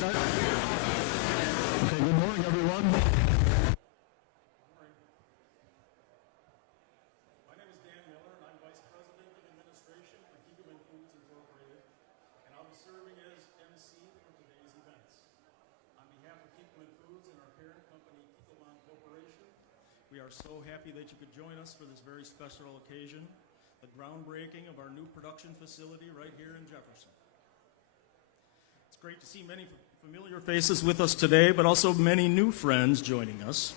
Start. Okay, good morning, everyone. My name is Dan Miller, and I'm Vice President of Administration for Kikkoman Foods Incorporated, and I'll be serving as MC for today's events. On behalf of Kikkoman Foods and our parent company, Kikkoman Corporation, we are so happy that you could join us for this very special occasion, the groundbreaking of our new production facility right here in Jefferson. It's great to see many familiar faces with us today, but also many new friends joining us.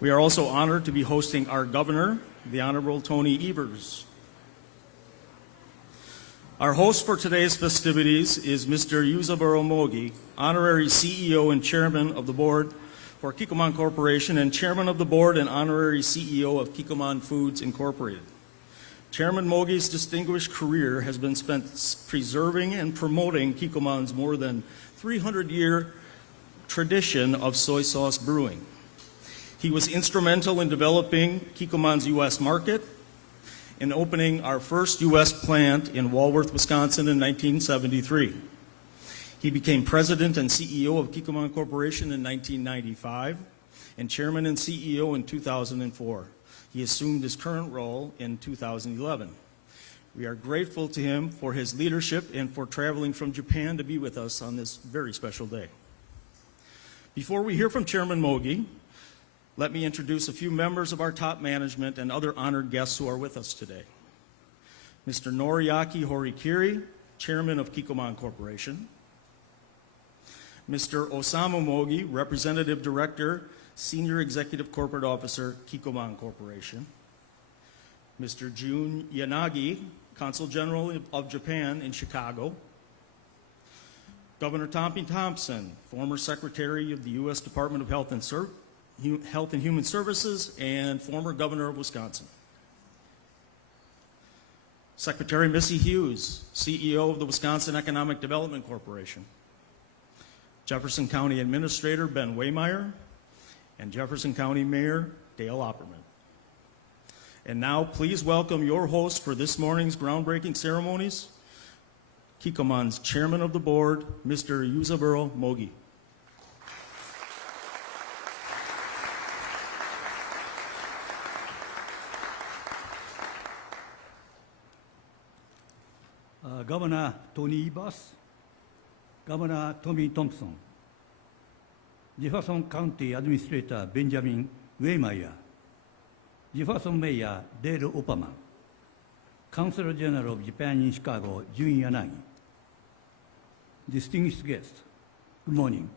We are also honored to be hosting our governor, the Honorable Tony Evers. Our host for today's festivities is Mr. Yuzaburo Mogi, honorary CEO and chairman of the board for Kikkoman Corporation and chairman of the board and honorary CEO of Kikkoman Foods Incorporated. Chairman Mogi's distinguished career has been spent preserving and promoting Kikkoman's more than 300-year tradition of soy sauce brewing. He was instrumental in developing Kikkoman's U.S. market and opening our first U.S. plant in Walworth, Wisconsin in 1973. He became president and CEO of Kikkoman Corporation in 1995 and chairman and CEO in 2004. He assumed his current role in 2011. We are grateful to him for his leadership and for traveling from Japan to be with us on this very special day. Before we hear from Chairman Mogi, let me introduce a few members of our top management and other honored guests who are with us today. Mr. Noriaki Horikiri, Chairman of Kikkoman Corporation. Mr. Osamu Mogi, Representative Director, Senior Executive Corporate Officer, Kikkoman Corporation. Mr. Jun Yanagi, Consul General of Japan in Chicago. Governor Thompson, former Secretary of the U.S. Department of Health and Human Services and former Governor of Wisconsin. Secretary Missy Hughes, CEO of the Wisconsin Economic Development Corporation. Jefferson County Administrator Ben Waymeyer, and Jefferson County Mayor Dale Opperman. And now, please welcome your host for this morning's groundbreaking ceremonies, Kikkoman's Chairman of the Board, Mr. Yuzaburo Mogi. Governor Tony Evers, Governor Tommy Thompson, Jefferson County Administrator Benjamin Waymeyer, Jefferson Mayor Dale Opperman, Consul General of Japan in Chicago, Jun Yanagi. Distinguished guests, good morning.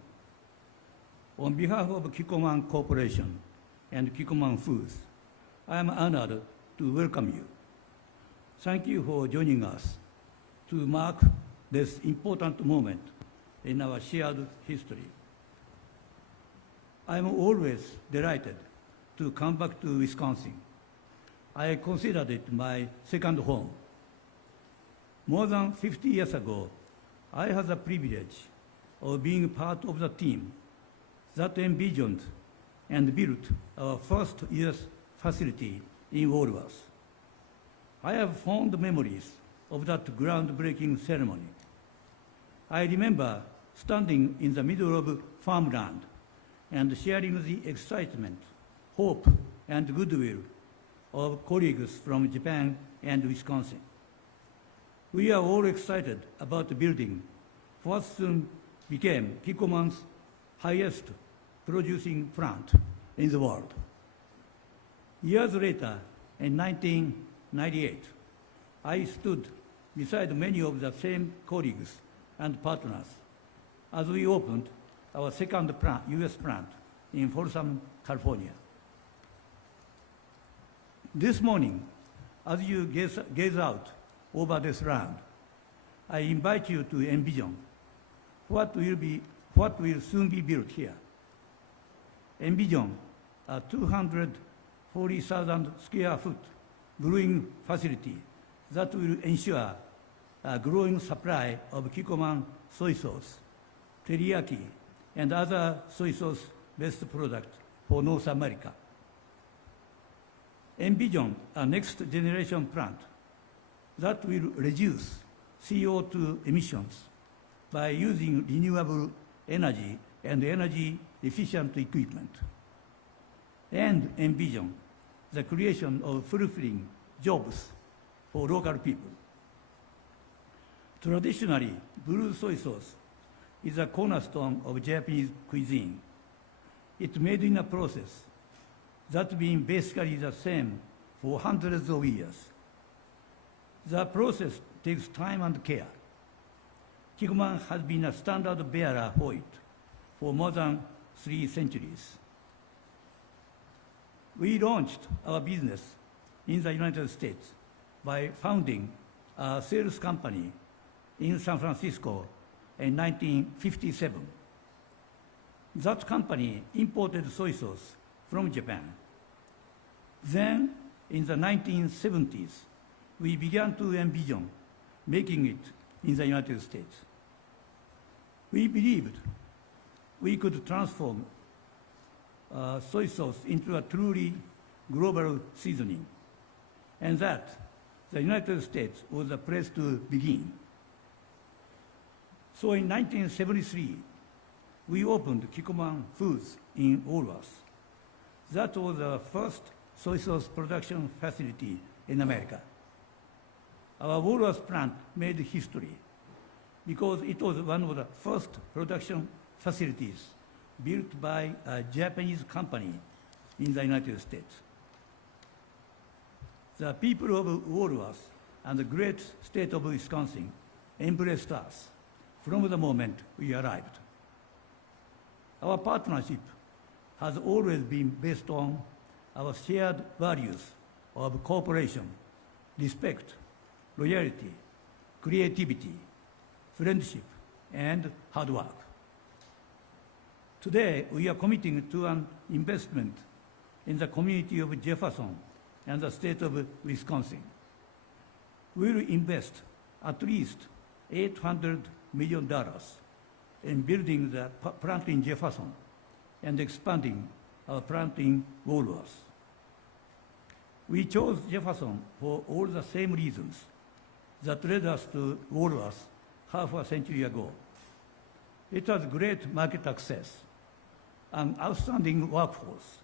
On behalf of Kikkoman Corporation and Kikkoman Foods, I am honored to welcome you. Thank you for joining us to mark this important moment in our shared history. I am always delighted to come back to Wisconsin. I considered it my second home. More than 50 years ago, I had the privilege of being part of the team that envisioned and built our first U.S. facility in Walworth. I have fond memories of that groundbreaking ceremony. I remember standing in the middle of farmland and sharing the excitement, hope, and goodwill of colleagues from Japan and Wisconsin. We are all excited about building what soon became Kikkoman's highest producing plant in the world. Years later, in 1998, I stood beside many of the same colleagues and partners as we opened our second plant, U.S. plant in Folsom, California. This morning, as you gaze out over this land, I invite you to envision what will soon be built here. Envision a 240,000 square foot brewing facility that will ensure a growing supply of Kikkoman soy sauce, teriyaki, and other soy sauce-based products for North America. Envision a next-generation plant that will reduce CO2 emissions by using renewable energy and energy-efficient equipment, and envision the creation of fulfilling jobs for local people. Traditionally, blue soy sauce is a cornerstone of Japanese cuisine. It's made in a process that's been basically the same for hundreds of years. The process takes time and care. Kikkoman has been a standard bearer for it for more than 3 centuries. We launched our business in the United States by founding a sales company in San Francisco in 1957. That company imported soy sauce from Japan. Then, in the 1970s, we began to envision making it in the United States. We believed we could transform soy sauce into a truly global seasoning, and that the United States was the place to begin. So in 1973, we opened Kikkoman Foods in Woolworth. That was the first soy sauce production facility in America. Our Woolworth plant made history because it was one of the first production facilities built by a Japanese company in the United States. The people of Woolworth and the great state of Wisconsin embraced us from the moment we arrived. Our partnership has always been based on our shared values of cooperation, respect, loyalty, creativity, friendship, and hard work. Today, we are committing to an investment in the community of Jefferson and the state of Wisconsin. We will invest at least $800 million in building the plant in Jefferson and expanding our plant in Woolworth. We chose Jefferson for all the same reasons that led us to Woolworth half a century ago. It has great market access, an outstanding workforce,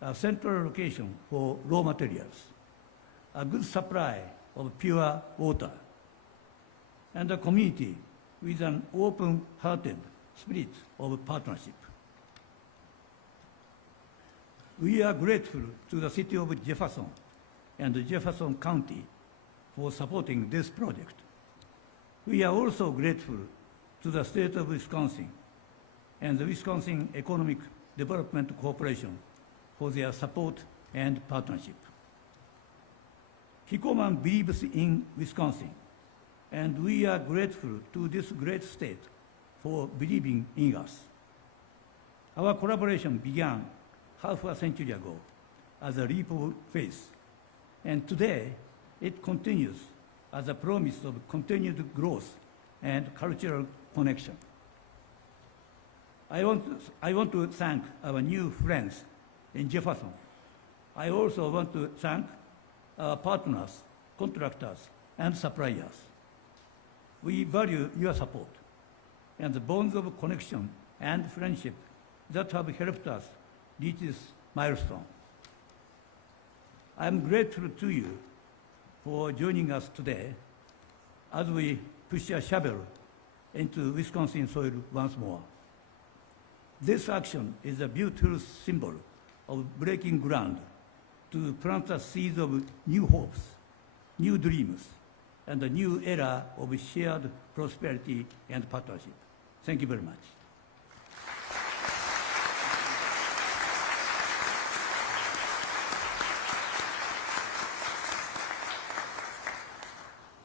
a central location for raw materials, a good supply of pure water, and a community with an open-hearted spirit of partnership. We are grateful to the city of Jefferson and Jefferson County for supporting this project. We are also grateful to the state of Wisconsin and the Wisconsin Economic Development Corporation for their support and partnership. Kikkoman believes in Wisconsin, and we are grateful to this great state for believing in us. Our collaboration began half a century ago as a leap of faith, and today it continues as a promise of continued growth and cultural connection. I want to thank our new friends in Jefferson. I also want to thank our partners, contractors, and suppliers. We value your support and the bonds of connection and friendship that have helped us reach this milestone. I am grateful to you for joining us today as we push a shovel into Wisconsin soil once more. This action is a beautiful symbol of breaking ground to plant the seeds of new hopes, new dreams, and a new era of shared prosperity and partnership. Thank you very much.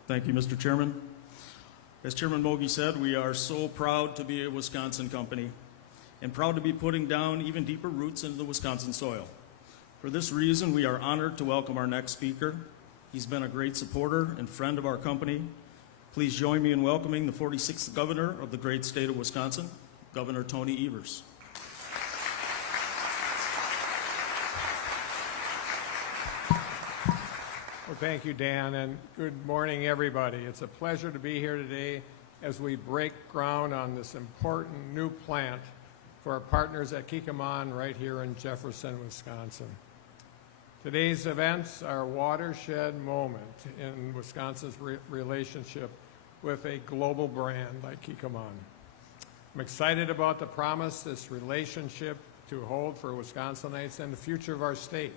Thank you, Mr. Chairman. As Chairman Mogi said, we are so proud to be a Wisconsin company and proud to be putting down even deeper roots into the Wisconsin soil. For this reason, we are honored to welcome our next speaker. He's been a great supporter and friend of our company. Please join me in welcoming the 46th Governor of the great state of Wisconsin, Governor Tony Evers. Well, thank you, Dan, and good morning, everybody. It's a pleasure to be here today as we break ground on this important new plant for our partners at Kikkoman right here in Jefferson, Wisconsin. Today's events are a watershed moment in Wisconsin's relationship with a global brand like Kikkoman. I'm excited about the promise this relationship to hold for Wisconsinites and the future of our state.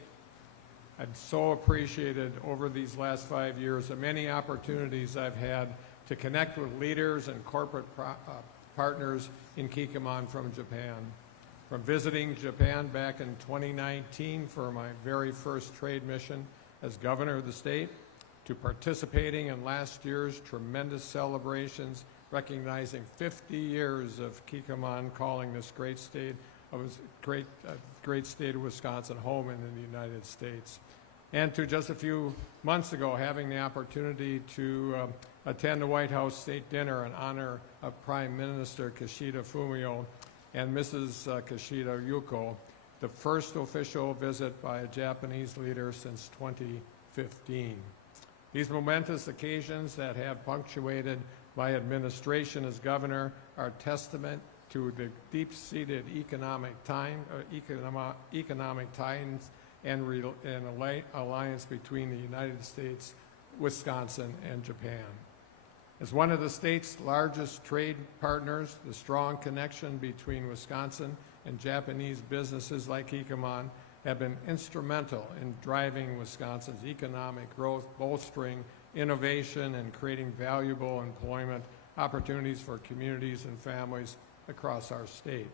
I've so appreciated over these last 5 years the many opportunities I've had to connect with leaders and corporate partners in Kikkoman from Japan. From visiting Japan back in 2019 for my very first trade mission as governor of the state, to participating in last year's tremendous celebrations recognizing 50 years of Kikkoman calling this great state of Wisconsin home in the United States. And to just a few months ago having the opportunity to attend the White House State Dinner in honor of Prime Minister Kishida Fumio and Mrs. Kishida Yuko, the first official visit by a Japanese leader since 2015. These momentous occasions that have punctuated my administration as governor are testament to the deep-seated economic ties and alliance between the United States, Wisconsin, and Japan. As one of the state's largest trade partners, the strong connection between Wisconsin and Japanese businesses like Kikkoman have been instrumental in driving Wisconsin's economic growth, bolstering innovation, and creating valuable employment opportunities for communities and families across our state.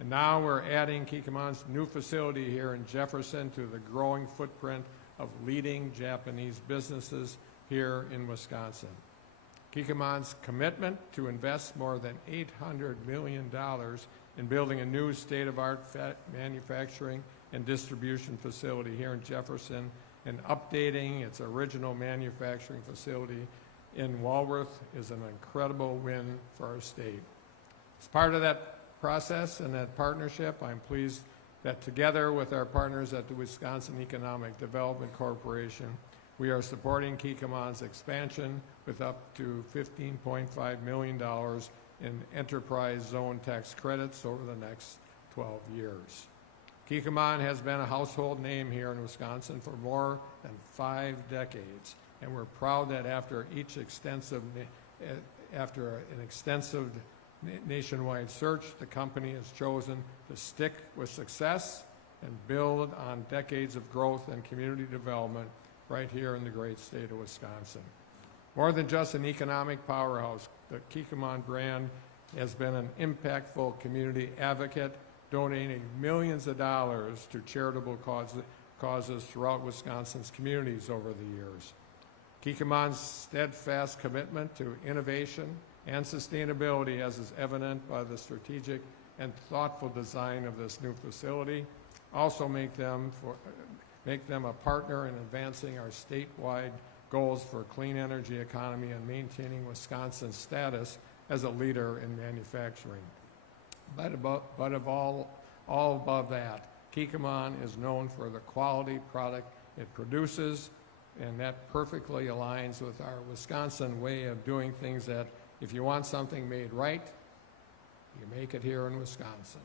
And now we're adding Kikkoman's new facility here in Jefferson to the growing footprint of leading Japanese businesses here in Wisconsin. Kikkoman's commitment to invest more than $800 million in building a new state-of-the-art manufacturing and distribution facility here in Jefferson and updating its original manufacturing facility in Walworth is an incredible win for our state. As part of that process and that partnership, I'm pleased that together with our partners at the Wisconsin Economic Development Corporation, we are supporting Kikkoman's expansion with up to $15.5 million in enterprise zone tax credits over the next 12 years. Kikkoman has been a household name here in Wisconsin for more than 5 decades, and we're proud that after an extensive nationwide search, the company has chosen to stick with success and build on decades of growth and community development right here in the great state of Wisconsin. More than just an economic powerhouse, the Kikkoman brand has been an impactful community advocate, donating millions of dollars to charitable causes throughout Wisconsin's communities over the years. Kikkoman's steadfast commitment to innovation and sustainability, as is evident by the strategic and thoughtful design of this new facility, also make them a partner in advancing our statewide goals for a clean energy economy and maintaining Wisconsin's status as a leader in manufacturing. But all above that, Kikkoman is known for the quality product it produces, and that perfectly aligns with our Wisconsin way of doing things, that if you want something made right, you make it here in Wisconsin.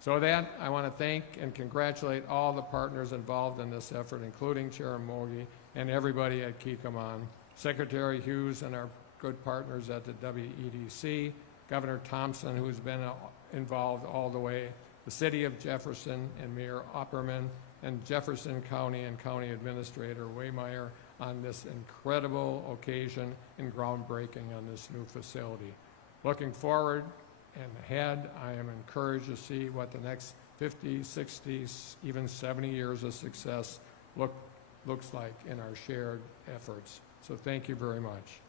So that, I want to thank and congratulate all the partners involved in this effort, including Chairman Mogi and everybody at Kikkoman, Secretary Hughes and our good partners at the WEDC, Governor Thompson, who's been involved all the way, the City of Jefferson and Mayor Opperman, and Jefferson County and County Administrator Waymeyer on this incredible occasion and groundbreaking on this new facility. Looking forward and ahead, I am encouraged to see what the next 50, 60, even 70 years of success looks like in our shared efforts. So thank you very much.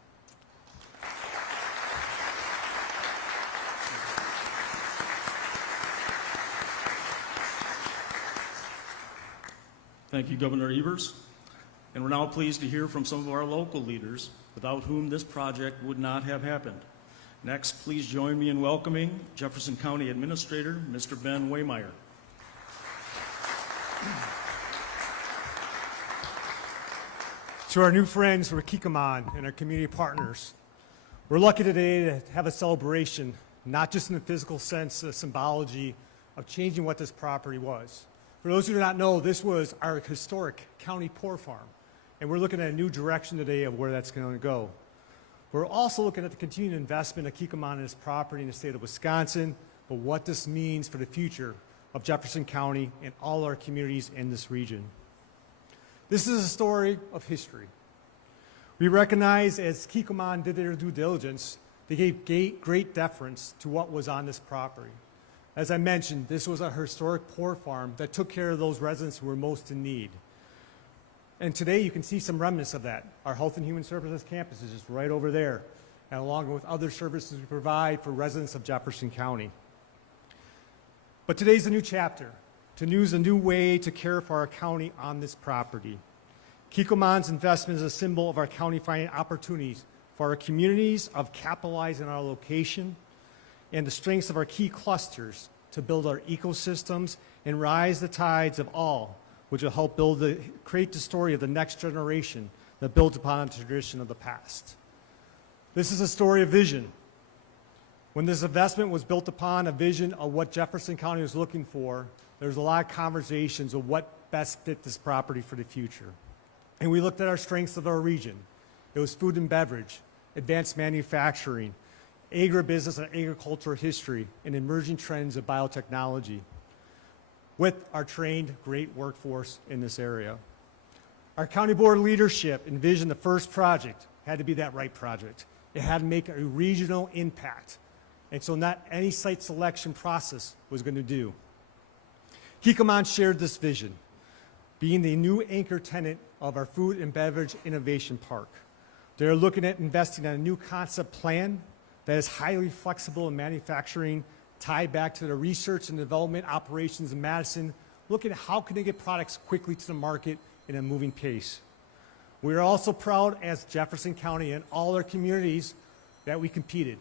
Thank you, Governor Evers. And we're now pleased to hear from some of our local leaders, without whom this project would not have happened. Next, please join me in welcoming Jefferson County Administrator, Mr. Ben Waymeyer. To our new friends from Kikkoman and our community partners, We're lucky today to have a celebration, not just in the physical sense, the symbology of changing what this property was. For those who do not know, this was our historic county pork farm, and we're looking at a new direction today of where that's going to go. We're also looking at the continued investment of Kikkoman in this property in the state of Wisconsin, but what this means for the future of Jefferson County and all our communities in this region. This is a story of history. We recognize as Kikkoman did their due diligence, they gave great deference to what was on this property. As I mentioned, this was a historic pork farm that took care of those residents who were most in need. And today you can see some remnants of that. Our Health and Human Services campus is just right over there, and along with other services we provide for residents of Jefferson County. But today's a new chapter, to use a new way to care for our county on this property. Kikkoman's investment is a symbol of our county finding opportunities for our communities of capitalizing on our location and the strengths of our key clusters to build our ecosystems and rise the tides of all, which will help create the story of the next generation that builds upon the tradition of the past. This is a story of vision. When this investment was built upon a vision of what Jefferson County was looking for, there was a lot of conversations of what best fit this property for the future. And we looked at our strengths of our region. It was food and beverage, advanced manufacturing, agribusiness and agricultural history, and emerging trends of biotechnology, with our trained great workforce in this area. Our county board leadership envisioned the first project had to be that right project. It had to make a regional impact. And so not any site selection process was going to do. Kikkoman shared this vision, being the new anchor tenant of our food and beverage innovation park. They're looking at investing in a new concept plan that is highly flexible in manufacturing, tied back to the research and development operations in Madison, looking at how can they get products quickly to the market in a moving pace. We are also proud as Jefferson County and all our communities that we competed.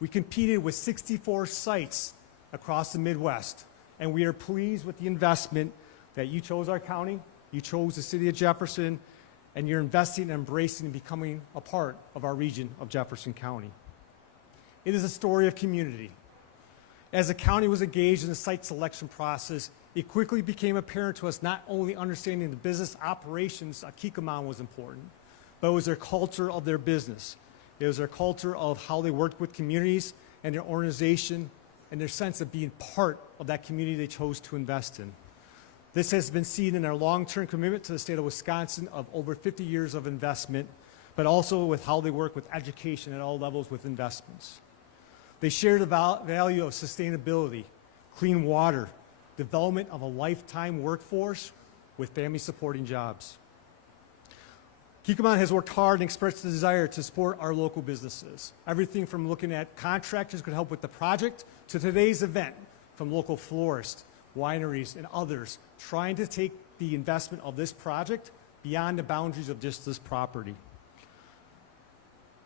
We competed with 64 sites across the Midwest, and we are pleased with the investment that you chose our county, you chose the city of Jefferson, and you're investing and embracing and becoming a part of our region of Jefferson County. It is a story of community. As the county was engaged in the site selection process, it quickly became apparent to us not only understanding the business operations of Kikkoman was important, but it was their culture of their business. It was their culture of how they worked with communities and their organization and their sense of being part of that community they chose to invest in. This has been seen in our long-term commitment to the state of Wisconsin of over 50 years of investment, but also with how they work with education at all levels with investments. They share the value of sustainability, clean water, development of a lifetime workforce with family-supporting jobs. Kikkoman has worked hard and expressed the desire to support our local businesses. Everything from looking at contractors who could help with the project to today's event, from local florists, wineries, and others, trying to take the investment of this project beyond the boundaries of just this property.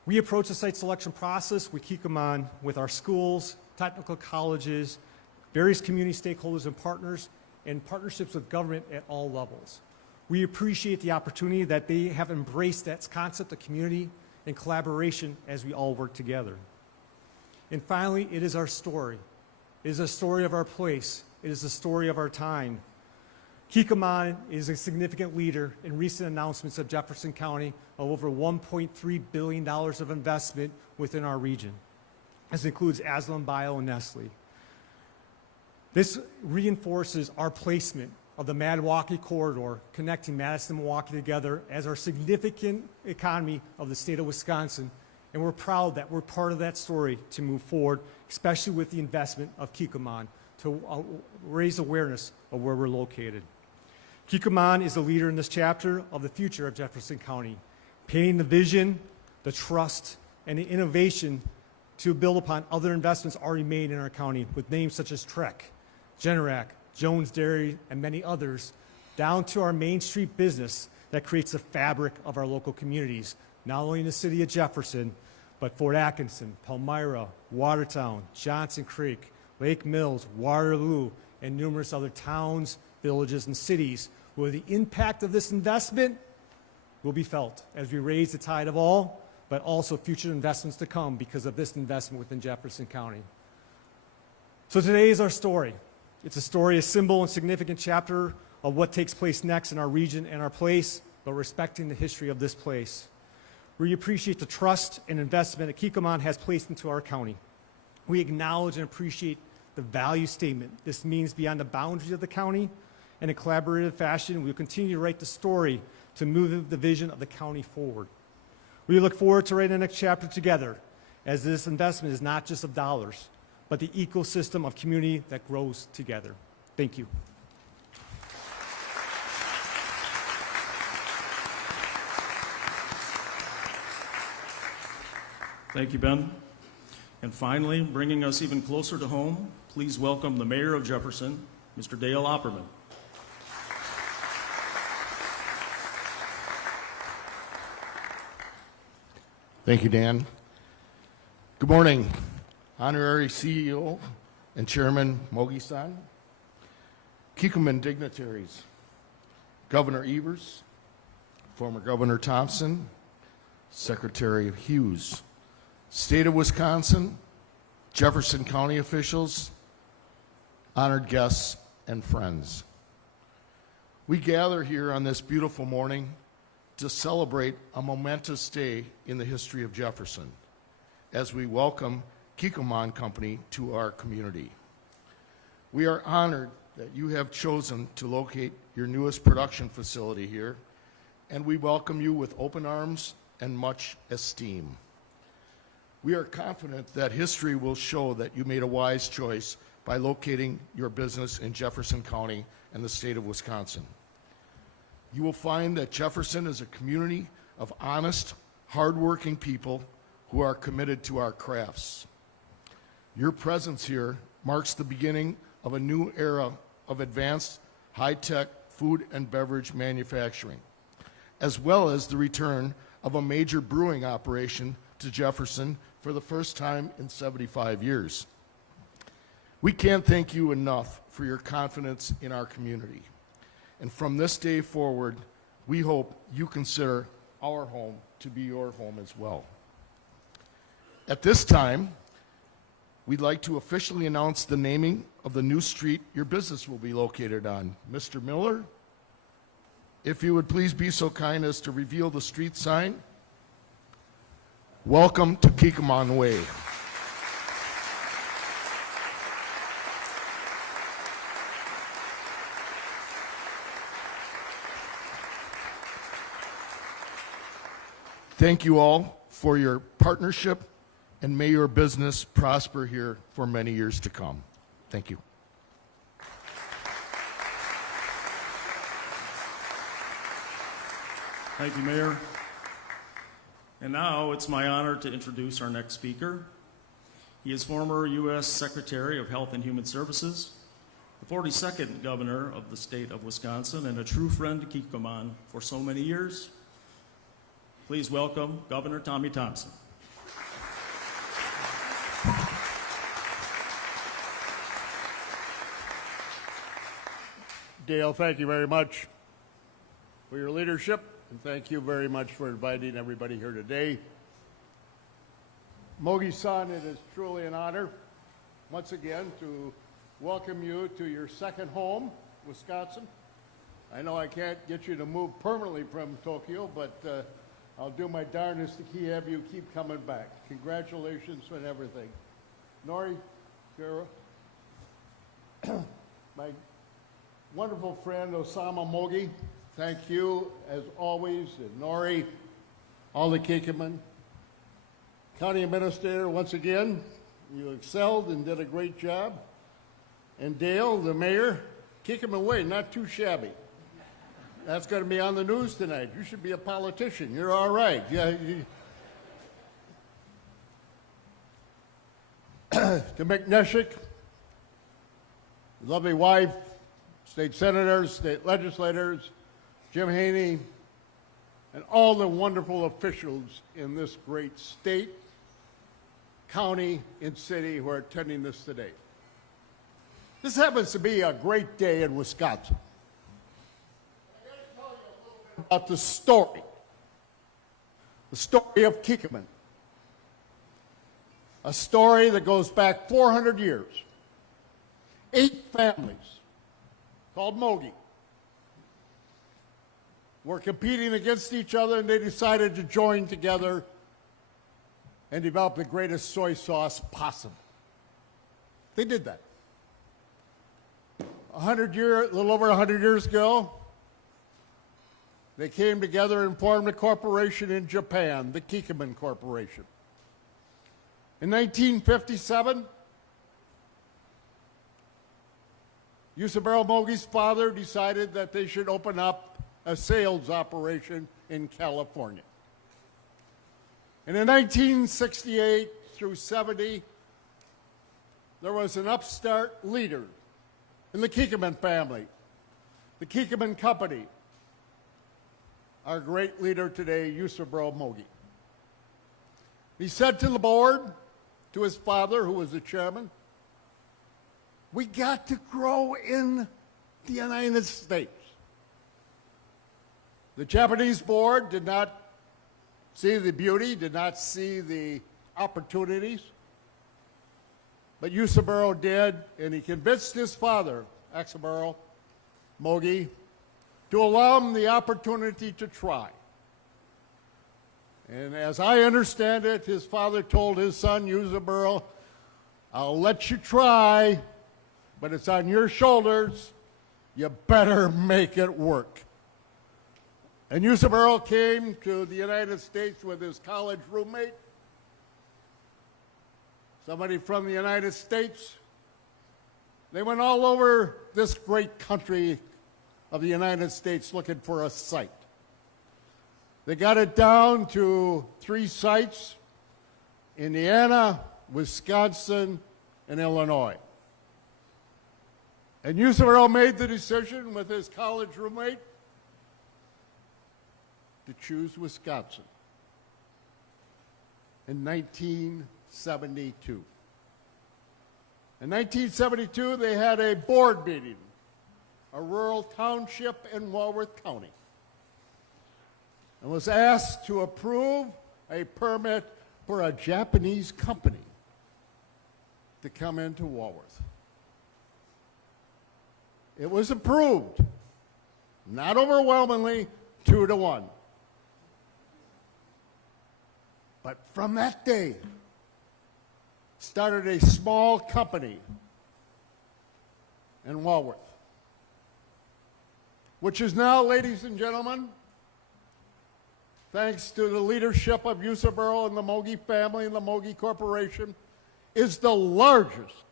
We approach the site selection process with Kikkoman with our schools, technical colleges, various community stakeholders and partners, and partnerships with government at all levels. We appreciate the opportunity that they have embraced that concept of community and collaboration as we all work together. And finally, it is our story. It is a story of our place. It is the story of our time. Kikkoman is a significant leader in recent announcements of Jefferson County of over $1.3 billion of investment within our region. This includes Aslan Bio and Nestle. This reinforces our placement of the Milwaukee corridor connecting Madison and Milwaukee together as our significant economy of the state of Wisconsin, and we're proud that we're part of that story to move forward, especially with the investment of Kikkoman to raise awareness of where we're located. Kikkoman is the leader in this chapter of the future of Jefferson County, painting the vision, the trust, and the innovation to build upon other investments already made in our county with names such as Trek, Generac, Jones Dairy, and many others, down to our Main Street business that creates the fabric of our local communities, not only in the city of Jefferson, but Fort Atkinson, Palmyra, Watertown, Johnson Creek, Lake Mills, Waterloo, and numerous other towns, villages, and cities where the impact of this investment will be felt as we raise the tide of all but also future investments to come because of this investment within Jefferson County. So today is our story. It's a story, a symbol and significant chapter of what takes place next in our region and our place, but respecting the history of this place. We appreciate the trust and investment that Kikkoman has placed into our county. We acknowledge and appreciate the value statement this means beyond the boundaries of the county. In a collaborative fashion, we will continue to write the story to move the vision of the county forward. We look forward to writing the next chapter together, as this investment is not just of dollars, but the ecosystem of community that grows together. Thank you. Thank you, Ben. And finally, bringing us even closer to home, please welcome the Mayor of Jefferson, Mr. Dale Opperman. Thank you, Dan. Good morning, Honorary CEO and Chairman Mogi-san, Kikkoman dignitaries, Governor Evers, former Governor Thompson, Secretary Hughes, State of Wisconsin, Jefferson County officials, honored guests, and friends. We gather here on this beautiful morning to celebrate a momentous day in the history of Jefferson as we welcome Kikkoman Company to our community. We are honored that you have chosen to locate your newest production facility here, and we welcome you with open arms and much esteem. We are confident that history will show that you made a wise choice by locating your business in Jefferson County and the state of Wisconsin. You will find that Jefferson is a community of honest, hardworking people who are committed to our crafts. Your presence here marks the beginning of a new era of advanced, high-tech food and beverage manufacturing, as well as the return of a major brewing operation to Jefferson for the first time in 75 years. We can't thank you enough for your confidence in our community. And from this day forward, we hope you consider our home to be your home as well. At this time, we'd like to officially announce the naming of the new street your business will be located on. Mr. Miller, if you would please be so kind as to reveal the street sign. Welcome to Kikkoman Way. Thank you all for your partnership, and may your business prosper here for many years to come. Thank you. Thank you, Mayor. And now it's my honor to introduce our next speaker. He is former U.S. Secretary of Health and Human Services, the 42nd Governor of the state of Wisconsin, and a true friend to Kikkoman for so many years. Please welcome Governor Tommy Thompson. Dale, thank you very much for your leadership, and thank you very much for inviting everybody here today. Mogi-san, it is truly an honor once again to welcome you to your second home, Wisconsin. I know I can't get you to move permanently from Tokyo, but I'll do my darndest to have you keep coming back. Congratulations on everything. Nori, Kara, my wonderful friend Osama Mogi, thank you as always, and Nori, all the Kikkoman. County Administrator, once again, you excelled and did a great job. And Dale, the mayor, Kikkoman Way, not too shabby. That's going to be on the news tonight. You should be a politician. You're all right. Yeah. To McNeshik, lovely wife, state senators, state legislators, Jim Haney, and all the wonderful officials in this great state, county, and city who are attending this today. This happens to be a great day in Wisconsin. I got to tell you a little bit about the story the story of Kikkoman. A story that goes back 400 years. 8 families, called Mogi, were competing against each other, and they decided to join together and develop the greatest soy sauce possible. They did that. A little over 100 years ago, they came together and formed a corporation in Japan, the Kikkoman Corporation. In 1957, Yusaburo Mogi's father decided that they should open up a sales operation in California. And in 1968 through 70, there was an upstart leader in the Kikkoman family, the Kikkoman Company. Our great leader today, Yusaburo Mogi. He said to the board, to his father, who was the chairman, we got to grow in the United States. The Japanese board did not see the beauty, did not see the opportunities, but Yusaburo did, and he convinced his father, Yusaburo Mogi, to allow him the opportunity to try. And as I understand it, his father told his son, Yusaburo, I'll let you try, but it's on your shoulders. You better make it work. And Yusaburo came to the United States with his college roommate, somebody from the United States. They went all over this great country of the United States looking for a site. They got it down to 3 sites: Indiana, Wisconsin, and Illinois. And Yusaburo made the decision with his college roommate to choose Wisconsin in 1972. In 1972, they had a board meeting, a rural township in Walworth County, and was asked to approve a permit for a Japanese company to come into Walworth. It was approved, not overwhelmingly, 2-1. But from that day, started a small company in Walworth, which is now, ladies and gentlemen, thanks to the leadership of Yusaburo and the Mogi family and the Mogi Corporation, is the largest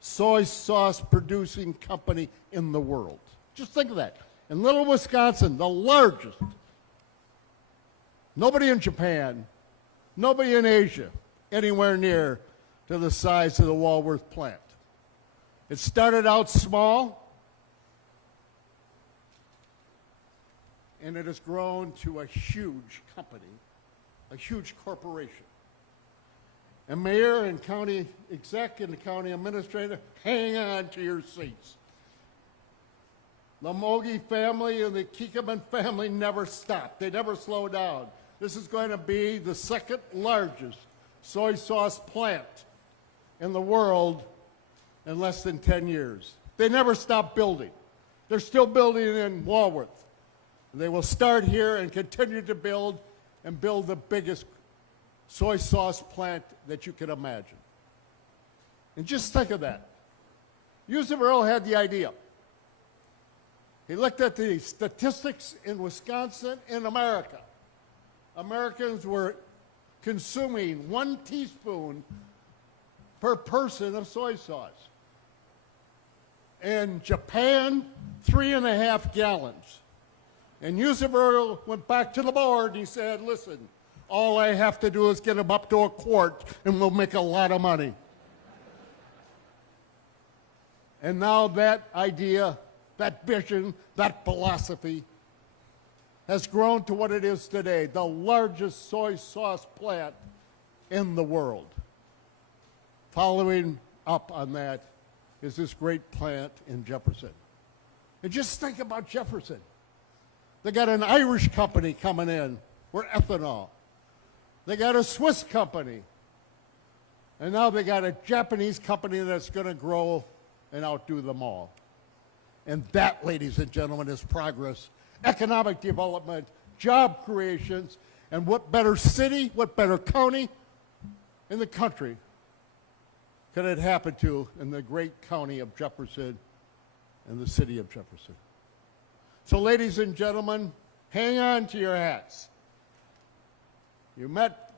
soy sauce producing company in the world. Just think of that. In Little Wisconsin, the largest. Nobody in Japan, nobody in Asia, anywhere near to the size of the Walworth plant. It started out small, and it has grown to a huge company, a huge corporation. And mayor and county exec and the county administrator, hang on to your seats. The Mogi family and the Kikkoman family never stopped. They never slowed down. This is going to be the 2nd largest soy sauce plant in the world in less than 10 years. They never stopped building. They're still building in Walworth. They will start here and continue to build and build the biggest soy sauce plant that you can imagine. And just think of that. Yusaburo had the idea. He looked at the statistics in Wisconsin and America. Americans were consuming 1 teaspoon per person of soy sauce. In Japan, 3.5 gallons. And Yusaburo went back to the board and he said, listen, all I have to do is get them up to a quart and we'll make a lot of money. And now that idea, that vision, that philosophy has grown to what it is today, the largest soy sauce plant in the world. Following up on that is this great plant in Jefferson. And just think about Jefferson. They got an Irish company coming in for ethanol. They got a Swiss company. And now they got a Japanese company that's going to grow and outdo them all. And that, ladies and gentlemen, is progress, economic development, job creations, and what better city, what better county in the country could it happen to in the great county of Jefferson and the city of Jefferson. So, ladies and gentlemen, hang on to your hats. You met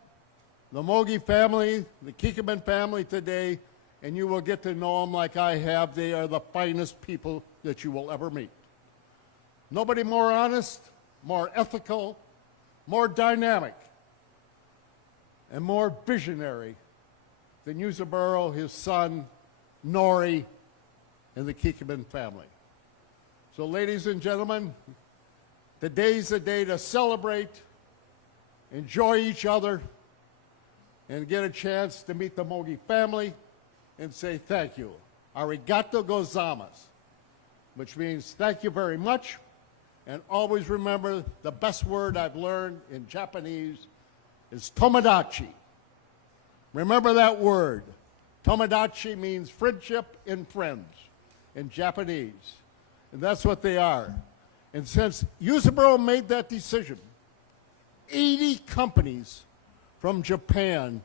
the Mogi family, the Kikkoman family today, and you will get to know them like I have. They are the finest people that you will ever meet. Nobody more honest, more ethical, more dynamic, and more visionary than Yuzaburo, his son, Nori, and the Kikkoman family. So, ladies and gentlemen, today's the day to celebrate, enjoy each other, and get a chance to meet the Mogi family and say thank you. Arigato gozaimasu, which means thank you very much. And always remember, the best word I've learned in Japanese is tomodachi. Remember that word. Tomodachi means friendship and friends in Japanese. And that's what they are. And since Yuzaburo made that decision, 80 companies from Japan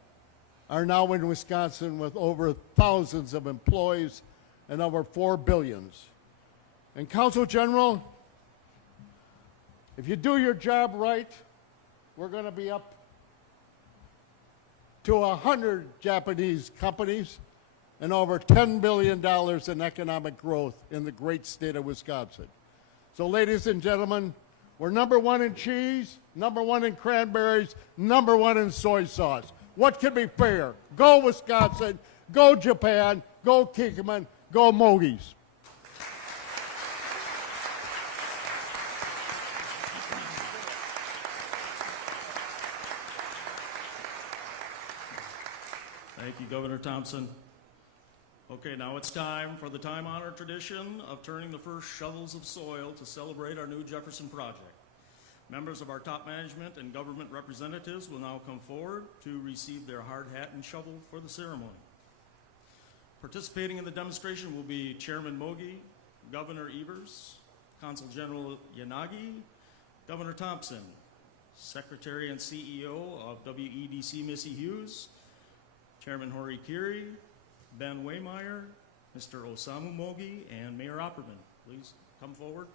are now in Wisconsin with over thousands of employees and over $4 billion. And Council General, if you do your job right, we're going to be up to 100 Japanese companies and over $10 billion in economic growth in the great state of Wisconsin. So, ladies and gentlemen, we're #1 in cheese, #1 in cranberries, #1 in soy sauce. What can be fair? Go Wisconsin, go Japan, go Kikkoman, go Mogis. Thank you, Governor Thompson. Okay, now it's time for the time-honored tradition of turning the first shovels of soil to celebrate our new Jefferson project. Members of our top management and government representatives will now come forward to receive their hard hat and shovel for the ceremony. Participating in the demonstration will be Chairman Mogi, Governor Evers, Consul General Yanagi, Governor Thompson, Secretary and CEO of WEDC Missy Hughes, Chairman Hori Kiri, Ben Waymeyer, Mr. Osamu Mogi, and Mayor Opperman. Please come forward.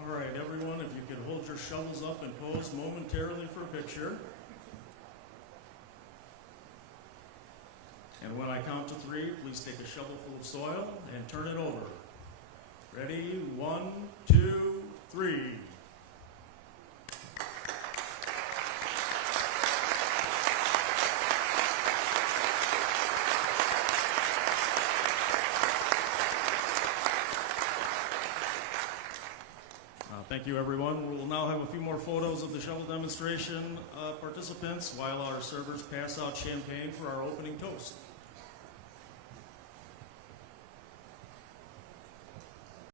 All right, everyone, if you could hold your shovels up and pose momentarily for a picture. And when I count to 3, please take a shovel full of soil and turn it over. Ready? 1, 2, 3. Thank you, everyone. We will now have a few more photos of the shovel demonstration participants while our servers pass out champagne for our opening toast.